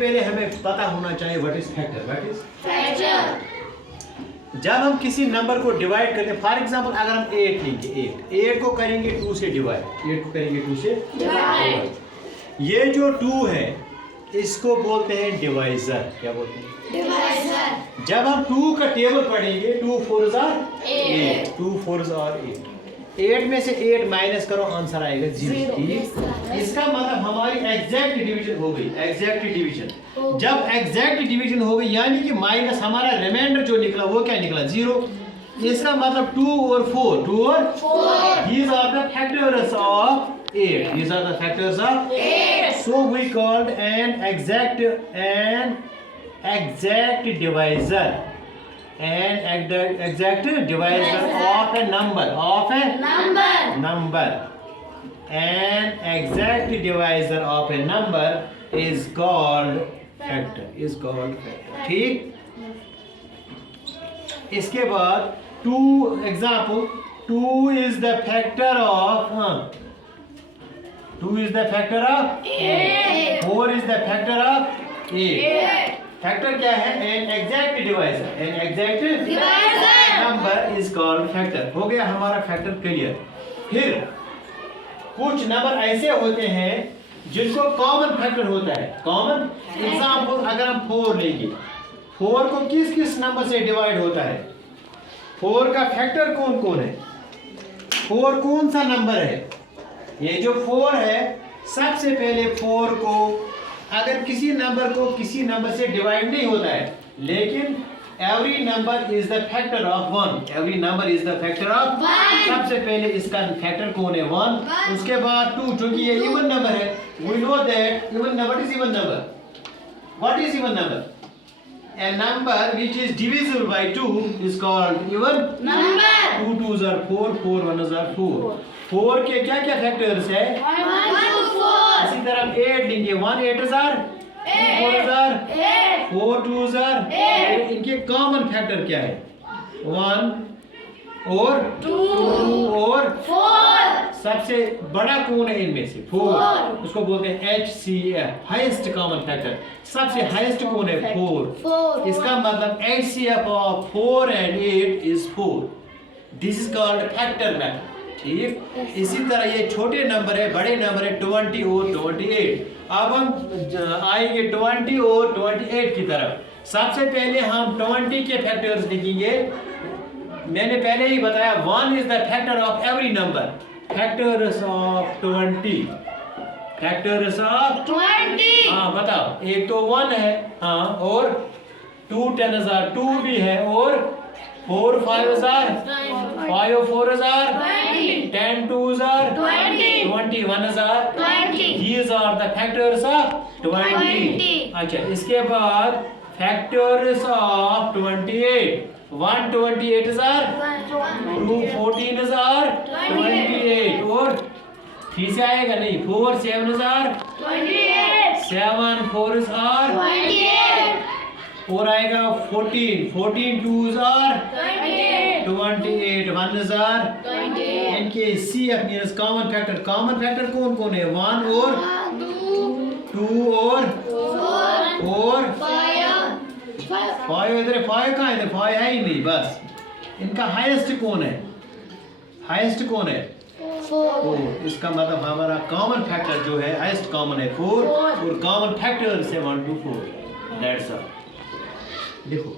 पहले हमें पता होना चाहिए what is factor. What is factor. जब हम किसी नंबर को डिवाइड करते हैं, फॉर एग्जांपल अगर हम 8 लेंगे, 8 को करेंगे 2 से डिवाइड, 8 को करेंगे 2 से डिवाइड। ये जो 2 है इसको बोलते हैं डिवाइजर। क्या बोलते हैं? डिवाइजर। जब हम 2 का टेबल पढ़ेंगे 2 4 8, 2 4 8, 8 में से 8 माइनस करो, आंसर आएगा 0। इसका मतलब हमारी एग्जैक्ट डिवीजन हो गई। एग्जैक्ट डिवीजन, जब एग्जैक्ट डिवीजन हो गई यानी कि माइनस हमारा रिमाइंडर जो निकला वो क्या निकला? 0। इसका मतलब 2 और 4, 2 और 4, these are the factors of 8, these are the factors of 8. So we called an exact divisor, an exact divisor of a number, an exact divisor of a number is called factor, ठीक। इसके बाद 2 example, 2 is the factor of 2 is the factor of 8, 4 is the factor of 8. Factor क्या है? an exact divisor, an exact number is called factor। हो गया हमारा factor clear. फिर कुछ नंबर ऐसे होते हैं जिनको कॉमन फैक्टर होता है। कॉमन एग्जाम्पल अगर हम 4 लेंगे, 4 को किस किस नंबर से डिवाइड होता है? 4 का फैक्टर कौन कौन है? 4 कौन सा नंबर है? ये जो 4 है, सबसे पहले 4 को अगर किसी नंबर को किसी नंबर से डिवाइड नहीं होता है, लेकिन every number is the factor of 1, every number is the factor of 1। सबसे पहले इसका फैक्टर कौन है? 1। उसके बाद 2, जो कि ये इवन नंबर है। We know that even number is even number. What is even number? A number which is divisible by 2 is called even number। 2 2s are 4, 4 1s are 4। 4 के क्या क्या फैक्टर्स है? 1 2 4। इसी तरह 8 लेंगे, 1 8s are 2 4s are 8, 4 2s are 8। इनके common factor क्या है? 1 और 2 और 4। सबसे बड़ा कौन है इनमें से? 4। उसको बोलते हैं HCF, हाईएस्ट कॉमन फैक्टर। सबसे हाईएस्ट कौन है? 4। इसका मतलब HCF of 4 and 8 is 4। This is called factor method, ठीक। इसी तरह ये छोटे नंबर है, बड़े नंबर है 20 और 28। अब हम आएंगे 20 और 28 की तरफ। सबसे पहले हम 20 के फैक्टर्स लिखेंगे। मैंने पहले ही बताया 1 is the factor of every number। Factors of 20, factors of 20। हाँ बताओ, एक तो 1 है, हाँ, और 2 10s are 2 भी है, और 4 5s are 5 4s are 10 2s are 20 1s are 20। These are the factors of 20। अच्छा, इसके बाद factors of 28, 1 28s are 2 14s are 28, और 3 से आएगा नहीं, 4 7s are 7 4s are 28, और आएगा 14 14 2s are 28 1s are 28। इनके CF means common factor. Common factor कौन कौन है? 1 और 2 और 5। इधर 5 कहाँ है? 5 है ही नहीं, बस। इनका हाईएस्ट कौन है? हाईएस्ट कौन है? 4। इसका मतलब हमारा कॉमन फैक्टर जो है हाईएस्ट कॉमन है 4, और कॉमन फैक्टर से 1 to 4। That's all. देखो